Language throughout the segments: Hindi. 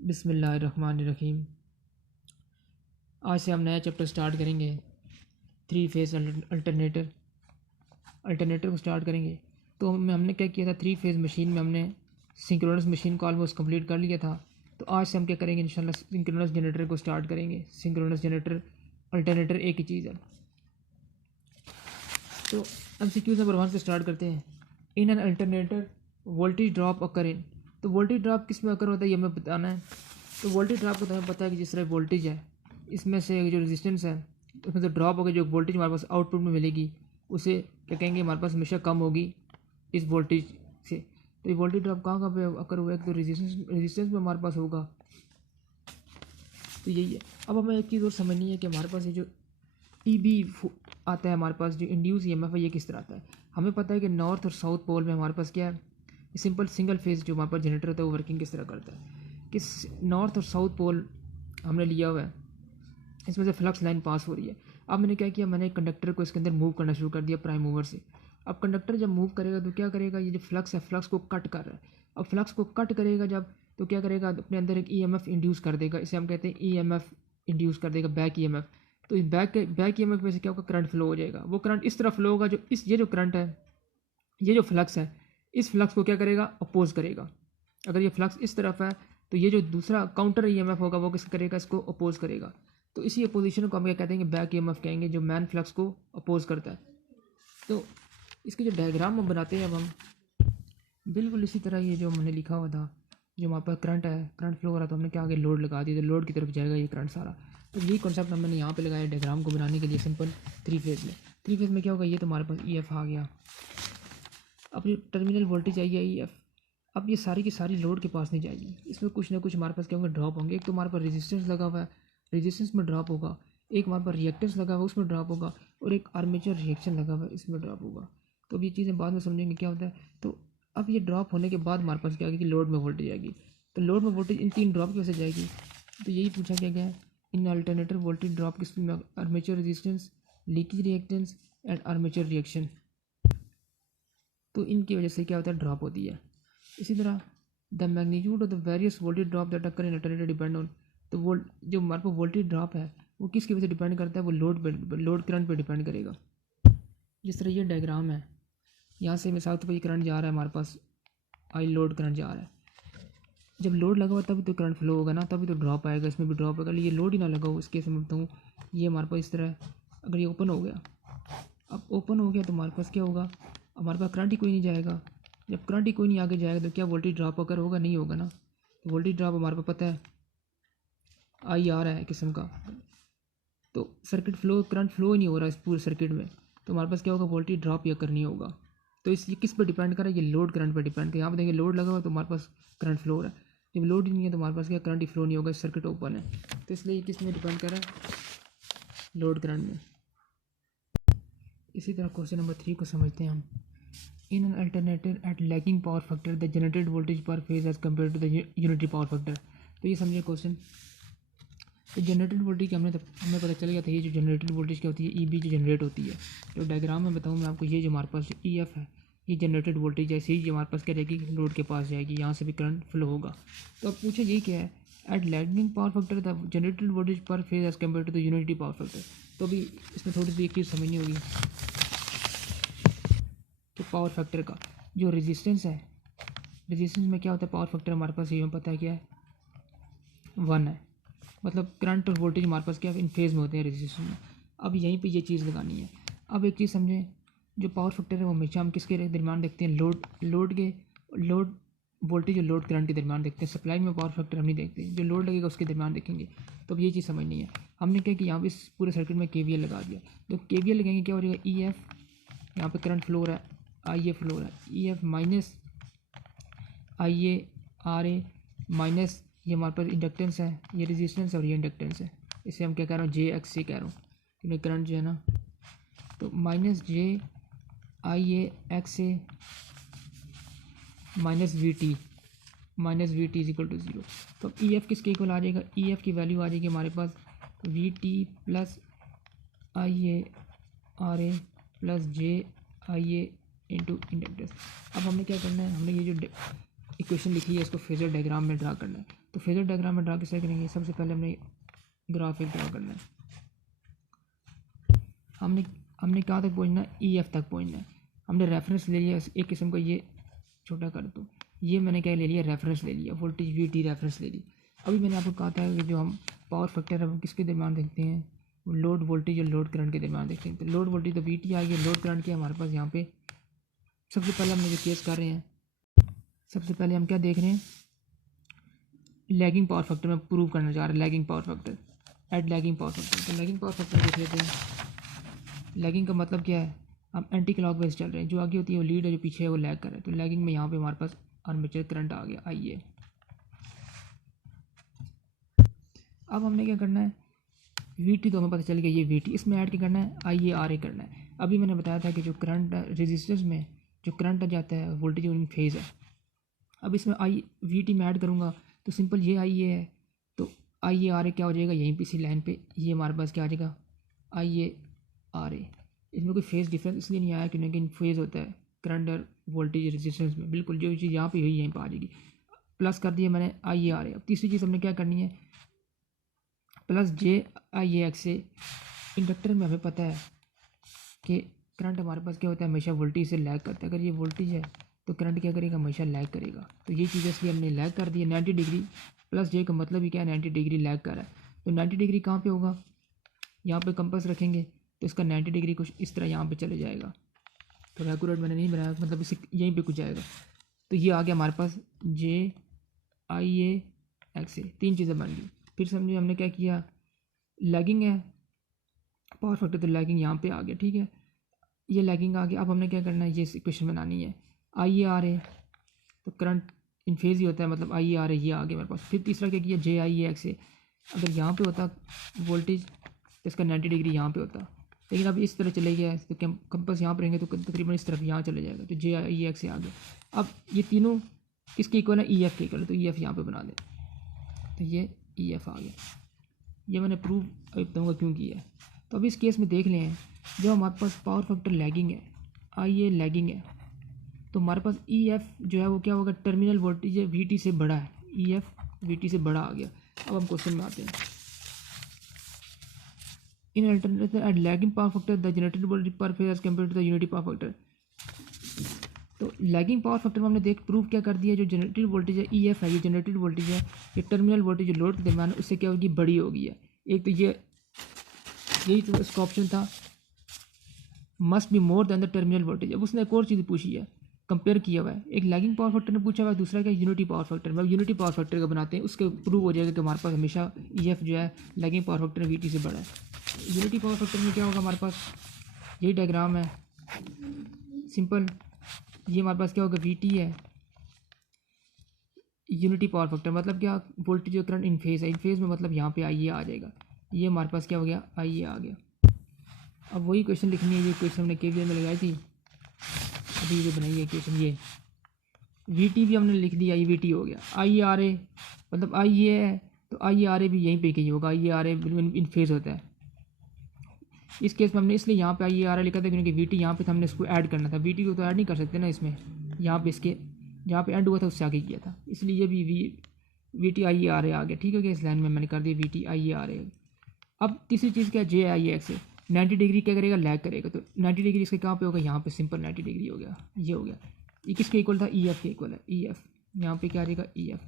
बिस्मिल्लाहिर्रहमानिर्रहीम। आज से हम नया चैप्टर स्टार्ट करेंगे। थ्री फेज़ अल्टरनेटर को स्टार्ट करेंगे। तो हमने क्या किया था, थ्री फेज़ मशीन में हमने सिंक्रोनस मशीन को ऑलमोस्ट कंप्लीट कर लिया था। तो आज से हम क्या करेंगे, इंशाल्लाह सिंक्रोनस जनरेटर को स्टार्ट करेंगे। सिंक्रोनस जनरेटर अल्टरनेटर एक ही चीज़ है। तो MCQ नंबर 1 से स्टार्ट करते हैं। In an alternator voltage drop occur in. तो वोल्टेज ड्रॉप किस में अकर होता है ये हमें बताना है। तो वोल्टेज ड्रॉप को तो हमें पता है कि जिस तरह वोल्टेज है, इसमें से जो रेजिस्टेंस है उसमें तो ड्रॉप होगा, जो वोल्टेज हमारे पास आउटपुट में मिलेगी उसे क्या कहेंगे, हमारे पास हमेशा कम होगी इस वोल्टेज से। तो ये वोल्टेज ड्रॉप कहाँ कहाँ पे अकर हुआ है, तो रेजिस्टेंस में हमारे पास होगा। तो यही है। अब हमें एक चीज़ और समझनी है कि हमारे पास ये जो EB आता है, हमारे पास जो इंड्यूस EMF है, ये किस तरह आता है। हमें पता है कि नॉर्थ और साउथ पोल में हमारे पास क्या है, सिंपल सिंगल फेज जो हमारे पास जनरेटर होता है वो वर्किंग किस तरह करता है कि नॉर्थ और साउथ पोल हमने लिया हुआ है, इसमें से फ्लक्स लाइन पास हो रही है। अब मैंने क्या किया, मैंने कंडक्टर को इसके अंदर मूव करना शुरू कर दिया प्राइम मूवर से। अब कंडक्टर जब मूव करेगा तो क्या करेगा, ये जो फ्लक्स है फ्लक्स को कट कर रहा है। अब फ्लक्स को कट करेगा जब, तो क्या करेगा, अपने अंदर एक EMF इंड्यूस कर देगा। इसे हम कहते हैं EMF इंड्यूस कर देगा, बैक EMF। तो इस बैक EMF में से क्या होगा, करंट फ्लो हो जाएगा। वो करंट इस तरह फ्लो होगा, जो ये जो करंट है, ये जो फ्लक्स है, इस फ्लक्स को क्या करेगा, अपोज करेगा। अगर ये फ्लक्स इस तरफ है तो ये जो दूसरा काउंटर EMF होगा वो किस करेगा, इसको अपोज करेगा। तो इसी अपोजिशन को हम क्या कहते हैं, बैक EMF कहेंगे, जो मैन फ्लक्स को अपोज करता है। तो इसके जो डायग्राम हम बनाते हैं, अब हम बिल्कुल इसी तरह ये जो हमने लिखा हुआ था, जो हमारे पास करंट है, करंट फ्लो हो रहा, तो हमने क्या आगे लोड लगा दिया, तो लोड की तरफ जाएगा ये करंट सारा। तो यही कॉन्सेप्ट हमने यहाँ पे लगाया डायग्राम को बनाने के लिए, सिंपल थ्री फेज में। थ्री फेज में क्या होगा, ये तो हमारे पास EF आ गया। अब ये टर्मिनल वोल्टेज आई है EF। अब ये सारी की सारी लोड के पास नहीं जाएगी, इसमें कुछ ना कुछ हमारे पास क्या होंगे, ड्रॉप होंगे। एक तो हमारे पास रेजिस्टेंस लगा हुआ है, रेजिस्टेंस में ड्रॉप होगा। एक हमारे पास रिएक्टेंस लगा हुआ है, उसमें ड्रॉप होगा। और एक आर्मेचर रिएक्शन लगा हुआ है, इसमें ड्रॉप होगा। तो अब ये चीज़ें बाद में समझेंगे क्या होता है। तो अब ये ड्रॉप होने के बाद हमारे पास क्या आएगी, लोड में वोल्टेज आएगी। तो लोड में वोल्टेज इन तीन ड्रॉप की वजह से जाएगी। तो यही पूछा गया है, इन अल्टरनेटर वोल्टेज ड्रॉप किस में, armature resistance, leakage reactance and armature reaction. तो इनकी वजह से क्या होता है, ड्रॉप होती है। इसी तरह the magnitude of the various voltage drop that occur in alternator depend on. तो जो हमारे पास वोल्टेज ड्रॉप है वो किसकी वजह से डिपेंड करता है, वो लोड करंट पे डिपेंड करेगा। जिस तरह ये डायग्राम है, यहाँ से मिसाल तो ये करंट जा रहा है, हमारे पास आई लोड करंट जा रहा है। जब लोड लगा हुआ तभी तो करंट फ्लो होगा ना, तभी तो ड्रॉप आएगा, इसमें भी ड्रॉप होगा। ये लोड ही ना लगा हो, इसके मैं बताऊँ, ये हमारे पास इस तरह है। अगर ये ओपन हो गया, अब ओपन हो गया तो हमारे पास क्या होगा, हमारे पास करंट ही कोई नहीं जाएगा। जब करंट ही कोई नहीं आगे जाएगा तो क्या वोल्टेज ड्रॉप अगर होगा, नहीं होगा ना। तो वोल्टेज ड्रॉप हमारे पास पता है आई आ रहा है किस्म का। तो सर्किट फ्लो, करंट फ्लो ही नहीं हो रहा इस पूरे सर्किट में, तो हमारे पास क्या होगा, वोल्टेज ड्रॉप या करनी होगा। तो इस ये किस पर डिपेंड कर रहा है, ये लोड करंट पर डिपेंड कर। यहाँ पर देखिए लोड लगा हुआ तो हमारे पास करंट फ्लो हो रहा है। जब लोड ही नहीं है तो हमारे पास क्या करंट ही फ्लो नहीं होगा, सर्किट ओपन है। तो इसलिए ये किस में डिपेंड कर रहा है, लोड करंट में। इसी तरह क्वेश्चन नंबर 3 को समझते हैं हम। In an alternator at lagging power factor the generated voltage per phase as compare to the unity power factor. तो ये समझिए क्वेश्चन, तो जनरेटेड वोल्टेज हमें पता चल गया था, ये जो जनरेटेड वोल्टेज क्या होती है, EB जो जनरेट होती है। तो डायग्राम में बताऊँ मैं आपको, ये जो हमारे पास जो EF है, ये जनरेटेड वोल्टेज जैसे ही हमारे पास क्या रहेगी, लोड के पास जाएगी, यहाँ से भी करंट फ्लो होगा। तो अब पूछे ये क्या है, at lagging power factor the generated voltage per phase as compare to the unity power factor. तो अभी इसमें थोड़ी सी एक चीज़ समझनी होगी कि पावर फैक्टर का जो रेजिस्टेंस है, रेजिस्टेंस में क्या होता है, पावर फैक्टर हमारे पास ये हमें पता है क्या है, 1 है। मतलब करंट और वोल्टेज हमारे पास क्या इन फेज़ में होते हैं रेजिस्टेंस में। अब यहीं पे ये चीज़ लगानी है। अब एक चीज़ समझें, जो पावर फैक्टर है वो हमेशा हम किसके दरमियान देखते हैं, लोड वोल्टेज और लोड करंट के दरमियान देखते हैं। सप्लाई में पावर फैक्टर हम नहीं देखते, जो लोड लगेगा उसके दरमियान देखेंगे। तो अब ये चीज़ समझनी है। हमने क्या कि यहाँ पे इस पूरे सर्किट में KVL लगा दिया। तो KVL लगाएंगे क्या हो जाएगा, EF, यहाँ पे करंट फ्लो हो रहा है, IA फ्लो हो रहा है, EF minus IA RA minus ये हमारे पास इंडक्टेंस है, ये रेजिस्टेंस और ये इंडक्टेंस है। इसे हम क्या कह रहे हैं, JX से कह रहा हूँ, क्योंकि करंट जो है ना, तो minus JIA XA minus VT is equal to 0। तो अब EF किसके इक्वल आ जाएगा, EF की वैल्यू आ जाएगी हमारे पास VT plus IA RA plus JIA into inductance. अब हमने क्या करना है, हमने ये जो इक्वेशन लिखी है इसको फेजर डायग्राम में ड्रा करना है। तो फेजर डायग्राम में ड्रा किससे करेंगे? सबसे पहले हमने ग्राफ एक ड्रा करना है। हमने कहाँ तक पहुँचना है? EF तक पहुँचना है। हमने रेफरेंस ले लिया एक किस्म का, ये छोटा कर दो, ये मैंने क्या ले लिया? रेफरेंस ले लिया, वोल्टेज VT रेफरेंस ले ली। अभी मैंने आपको कहा था कि जो हम पावर फैक्टर हम किसके दरम्यान देखते हैं? लोड वोल्टेज और लोड करंट के दरम्यान देखते हैं। तो लोड वोल्टेज तो VT आ गया, लोड करंट क्या हमारे पास यहाँ पे? सबसे पहले हमने जो केस कर रहे हैं, सबसे पहले हम क्या देख रहे हैं? लैगिंग पावर फैक्टर में प्रूव करना चाह रहे हैं, lagging power factor, add lagging power factor. तो लैगिंग पावर फैक्टर देख लेते हैं। लैगिंग का मतलब क्या है? हम एंटी क्लॉकवाइज चल रहे हैं, जो आगे होती है वो लीड है, जो पीछे है वो लैग कर रहा है। तो लैगिंग में यहाँ पे हमारे पास आर्मेचर करंट आ गया IA। अब हमने क्या करना है? VT तो हमें पता चल गया, ये VT, इसमें ऐड क्या करना है? IARA करना है। अभी मैंने बताया था कि जो करंट रेजिस्टेंस में जो करंट जाता है वोल्टेज इन फेज़ है। अब इसमें VT में ऐड करूँगा तो सिंपल ये IA है, तो IARA क्या हो जाएगा? यहीं पे इसी लाइन पे ये हमारे पास क्या आ जाएगा? IARA। इसमें कोई फेज़ डिफरेंस इसलिए नहीं आया क्योंकि इन फेज़ होता है करंट और वोल्टेज रेजिस्टेंस में, बिल्कुल जो चीज़ यहाँ पे हुई यहीं पर आ जाएगी। प्लस कर दिया मैंने IARA। अब तीसरी चीज़ हमने क्या करनी है? प्लस JIAX से इंडक्टर में हमें पता है कि करंट हमारे पास क्या होता है? हमेशा वोल्टेज से लैग करता है। अगर ये वोल्टेज है तो करंट क्या करेगा? हमेशा लैग करेगा। तो ये चीज़ इसलिए हमने लैग कर दी है 90 डिग्री। प्लस J का मतलब ही क्या है? 90 डिग्री लैग कर रहा है। तो 90 डिग्री कहाँ पे होगा? यहाँ पे कंपास रखेंगे तो इसका 90 डिग्री कुछ इस तरह यहाँ पे चले जाएगा। थोड़ा एक्यूरेट मैंने नहीं बनाया, मतलब इसे यहीं पे कुछ जाएगा। तो ये आ गया हमारे पास JIAX से। तीन चीज़ें बन गई। फिर समझिए हमने क्या किया? लैगिंग है पावर फैक्टर, तो लैगिंग यहाँ पे आ गया, ठीक है, ये लैगिंग आ गया। अब हमने क्या करना है? ये इक्वेशन बनानी है। IARA तो करंट इन फेज ही होता है, मतलब IARA ये आ गया मेरे पास। फिर तीसरा क्या किया? JIAX से। अगर यहाँ पे होता वोल्टेज तो इसका 90 डिग्री यहाँ पे होता, लेकिन अब इस तरह चले गया तो कंपास यहाँ पर रहेंगे तो तकरीबन इस तरफ यहाँ चले जाएगा। तो JIAX से आ गया। अब ये तीनों किसके इक्वल है? EF के इक्वल है। तो EF यहाँ पे बना दे, तो ये EF आ गया। ये मैंने प्रूव अभी बताऊँगा क्यों किया है। तो अब इस केस में देख लें, जब हमारे पास पावर फैक्टर लैगिंग है, IA लैगिंग है, तो हमारे पास EF जो है वो क्या होगा? टर्मिनल वोल्टेज VT से बड़ा है। EF VT से बड़ा आ गया। अब हम क्वेश्चन में आते हैं। In alternative at lagging power factor the generated voltage per phase as compare to the unity power factor. तो लैगिंग पावर फैक्टर में हमने देख प्रूव क्या कर दिया? जो जनरेटेड वोल्टेज है EF है, ये जनरेटेड वोल्टेज है, ये टर्मिनल वोल्टेज जो लोड के दरमियान उससे क्या होगी? बड़ी होगी है। एक तो ये यही तो इसका ऑप्शन था, must be more than the terminal voltage. अब उसने एक और चीज़ पूछी है, कंपेयर किया हुआ है। एक लैगिंग पावर फैक्टर ने पूछा हुआ है, दूसरा क्या? यूनिटी पावर फैक्टर में। अब यूनिटी पावर फैक्टर का बनाते हैं, उसके प्रूव हो जाएगा कि हमारे पास हमेशा EF जो है लैगिंग पावर फैक्टर VT से बड़ा है। यूनिटी पावर फैक्टर में क्या होगा? हमारे पास यही डायग्राम है सिंपल। ये हमारे पास क्या होगा? VT है, यूनिटी पावर फैक्टर मतलब क्या? वोल्टेज और करंट इन फेज है। इन फेज में मतलब यहाँ पे IA आ जाएगा। ये हमारे पास क्या हो गया? IA आ गया। अब वही क्वेश्चन लिखनी है, ये क्वेश्चन हमने KVL में लगाई थी, अभी ये बनाई है क्वेश्चन। ये VT भी हमने लिख दिया, VT हो गया। IARA मतलब IA है, तो IARA भी यहीं पे कहीं होगा। IARA इन फेज होता है। इस केस में हमने इसलिए यहाँ पे IARA लिखा था क्योंकि VT यहाँ पे था, हमने इसको ऐड करना था। VT को तो ऐड नहीं कर सकते ना इसमें, यहाँ पे इसके जहाँ पे एंड हुआ था उससे आगे किया था, इसलिए ये भी VT IARA आ गया। ठीक है, इस लाइन में मैंने कर दिया VT IARA। अब तीसरी चीज़ क्या? JIAX से 90 डिग्री क्या करेगा? लैग करेगा। तो 90 डिग्री इसके कहाँ पे होगा? यहाँ पे सिंपल 90 डिग्री हो गया, ये हो गया। ये किसके इक्वल था? EF के इक्वल है। EF यहाँ पे क्या आ जाएगा? EF।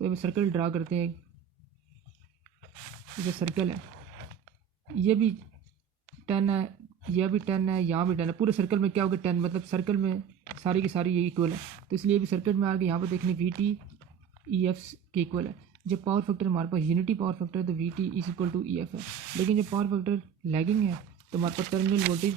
तो अब सर्कल ड्रा करते हैं, ये सर्कल है, ये भी 10 है, यह भी 10 है, यहाँ भी 10 है। पूरे सर्कल में क्या होगा? 10, मतलब सर्कल में सारी की सारी ये इक्वल है। तो इसलिए भी सर्कल में आगे यहाँ पर देखने VT EF के इक्वल है। जब पावर फैक्टर हमारे पास यूनिटी पावर फैक्टर है तो VT is equal to EF है। लेकिन जब पावर फैक्टर लैगिंग है तो हमारे पास terminal voltage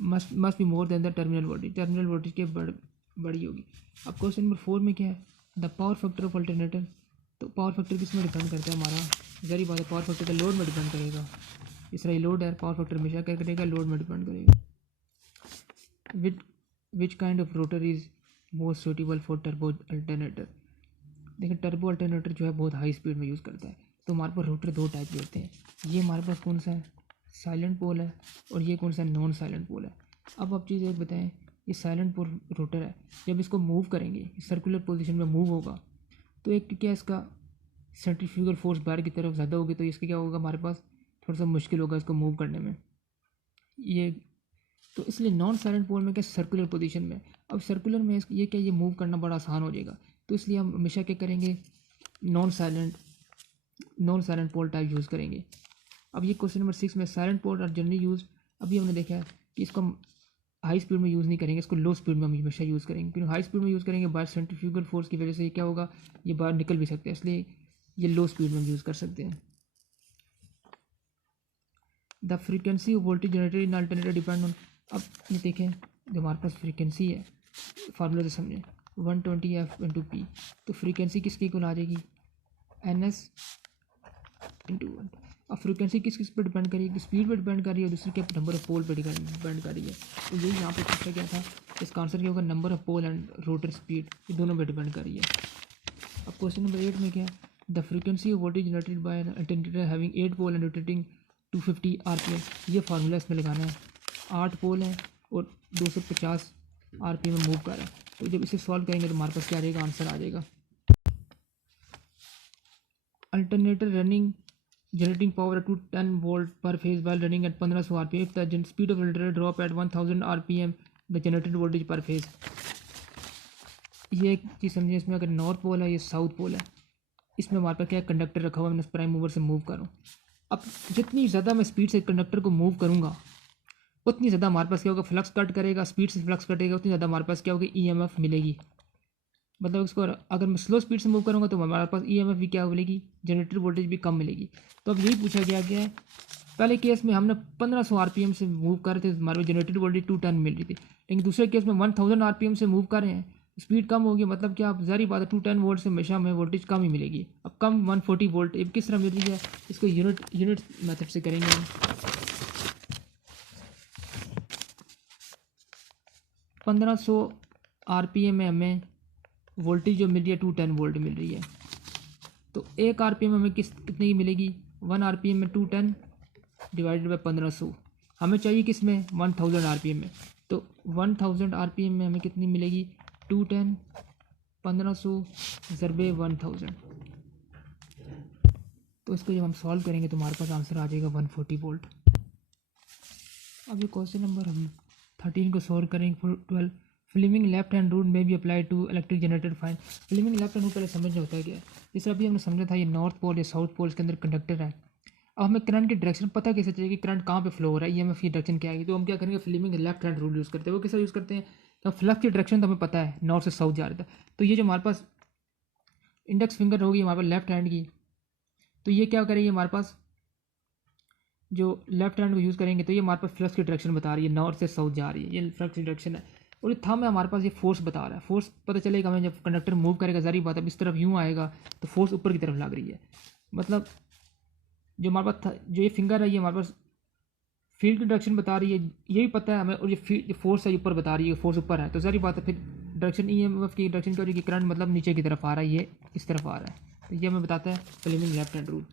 must be more than the terminal voltage, terminal voltage के बड़ी होगी। अब क्वेश्चन नंबर 4 में क्या है? The power factor of alternator. तो पावर फैक्टर किस में डिपेंड करता है? हमारा जरी बात है, पावर फैक्टर का लोड में डिपेंड करेगा। इस तरह ये लोड है, पावर फैक्टर हमेशा क्या करेगा? लोड में डिपेंड करेगा। Which kind of rotor is most suitable for turbo alternator. देखिए टर्बो अल्टरनेटर जो है बहुत हाई स्पीड में यूज़ करता है। तो हमारे पास रोटर दो टाइप के होते हैं। ये हमारे पास कौन सा है? साइलेंट पोल है, और ये कौन सा? नॉन साइलेंट पोल है। अब आप चीज़ एक बताएं ये साइलेंट पोल रोटर है। जब इसको मूव करेंगे, सर्कुलर पोजीशन में मूव होगा, तो एक क्या इसका सेंट्रीफ्यूगल फोर्स बाहर की तरफ ज़्यादा होगी, तो इसका क्या होगा, हमारे पास थोड़ा सा मुश्किल होगा इसको मूव करने में। ये तो इसलिए नॉन साइलेंट पोल में क्या सर्कुलर पोजीशन में, अब सर्कुलर में ये क्या, ये मूव करना बड़ा आसान हो जाएगा। तो इसलिए हम हमेशा क्या करेंगे, non salient pole type use करेंगे। अब ये क्वेश्चन नंबर 6 में salient pole are generally use, अभी हमने देखा है कि इसको हम हाई स्पीड में यूज़ नहीं करेंगे, इसको लो स्पीड में हम हमेशा यूज़ करेंगे, क्योंकि हाई स्पीड में यूज़ करेंगे बाहर सेंट्रीफ्यूगल फोर्स की वजह से ये क्या होगा, ये बाहर निकल भी सकते हैं, इसलिए ये लो स्पीड में हम यूज़ कर सकते हैं। The frequency of voltage generated in alternator depend on, अब ये देखें जो हमारे पास फ्रीक्वेंसी है, फार्मूला से समझें 120F/P, तो फ्रीक्वेंसी किसकी इक्वल आ जाएगी, NS/1। अब फ्रीक्वेंसी किस किस पर डिपेंड करेगी, स्पीड पर डिपेंड कर रही है, दूसरी के नंबर ऑफ पोल पर डिपेंड कर रही है। तो यही यहाँ पे पूछा गया था, इसका आंसर क्या होगा, number of pole and rotor speed, ये दोनों पर डिपेंड कर रही है। अब क्वेश्चन नंबर 8 में क्या है, the frequency of voltage generated by an alternator having 8 pole and rotating 250 RPM, ये फार्मूला इसमें लगाना है। 8 पोल है और 250 RPM में मूव कर रहा है, तो जब इसे सॉल्व करेंगे तो हमारे पास क्या आ जाएगा, आंसर आ जाएगा। Alternator running generating power up to 10 volt per phase while running at 1500 rpm. If the speed of alternator drop at 1000 rpm, the generated voltage per phase, ये एक चीज़ समझिए, इसमें अगर नॉर्थ पोल है, ये साउथ पोल है, इसमें हमारे पास क्या कंडक्टर रखा हुआ है, मैं प्राइम मूवर से मूव करूँ। अब जितनी ज़्यादा मैं स्पीड से कंडक्टर को मूव करूँगा, उतनी ज़्यादा हमारे पास क्या होगा, फ्लक्स कट करेगा, स्पीड से फ्लक्स कटेगा, उतनी ज़्यादा हमारे पास क्या होगी, EMF मिलेगी। मतलब इसको अगर मैं स्लो स्पीड से मूव करूँगा तो हमारे पास EMF भी क्या मिलेगी, जनरेटर वोल्टेज भी कम मिलेगी। तो अब यही पूछा गया है, पहले केस में हमने 1500 RPM से मूव कर रहे थे, हमारे जनरेटेड वोल्टेज 210 मिल रही थी, लेकिन दूसरे केस में 1000 RPM से मूव कर रहे हैं, स्पीड कम होगी, मतलब क्या, आप ज़ाहिर बात है 210 वोल्ट से हमेशा हमें वोल्टेज कम ही मिलेगी। अब कम 140 वोल्ट अब किस तरह मिल रही है, इसको यूनिट मेथड से करेंगे हम। 1500 RPM में हमें वोल्टेज जो मिल रही है 210 वोल्ट मिल रही है, तो 1 RPM हमें कितने की मिलेगी, 1 RPM में 210 डिवाइडेड बाई 1500, हमें चाहिए किस में, 1000 RPM में, तो 1000 RPM में हमें कितनी मिलेगी, 210 1500 ज़रबे 1000, तो इसको जब हम सॉल्व करेंगे तो हमारे पास आंसर आ जाएगा 140 वोल्ट। अब ये क्वेश्चन नंबर हम 13 को सॉल्व करेंगे। 12 फ्लिमिंग लेफ्ट हैंड रूल में भी apply to electric generator fine. Fleming left hand rule पहले समझना होता है क्या, जैसे अभी हमने समझा था ये नॉर्थ पोल या साउथ पोल के अंदर कंडक्टर है। अब हमें करंट की डायरेक्शन पता कैसे चलेगी कि करंट कहाँ पे फ्लो हो रहा है, EMF की डायरेक्शन क्या आएगी, तो हम क्या करेंगे, Fleming left hand rule use करते हैं। वो कैसा यूज़ करते हैं, तो फ्लक्स की डायरेक्शन तो हमें पता है नॉर्थ से साउथ जा रहा था, तो ये जो हमारे पास इंडेक्स फिंगर होगी हमारे पास लेफ्ट हैंड की, तो ये क्या करेगी, हमारे पास जो लेफ्ट हैंड को यूज़ करेंगे तो ये हमारे पास फ्लक्स की डायरेक्शन बता रही है, नॉर्थ से साउथ जा रही है, ये फ्लक्स की डायरेक्शन है। और ये थंब है हमारे पास, ये फोर्स बता रहा है, फोर्स पता चलेगा हमें जब कंडक्टर मूव करेगा, ज़ाहिर बात है इस तरफ यूँ आएगा तो फोर्स ऊपर की तरफ लग रही है, मतलब जो हमारे पास जो ये फिंगर है ये हमारे पास फील्ड की डायरेक्शन बता रही है, ये भी पता है हमें, और ये फोर्स है ऊपर बता रही है, फोर्स ऊपर है, तो ज़ाहिर बात है फिर डायरेक्शन EMF की डायरेक्शन क्या हो रही है, करंट मतलब नीचे की तरफ आ रहा है, ये इस तरफ आ रहा है, तो ये हमें बताता है फ्लिमिंग लेफ्ट हैंड रूल।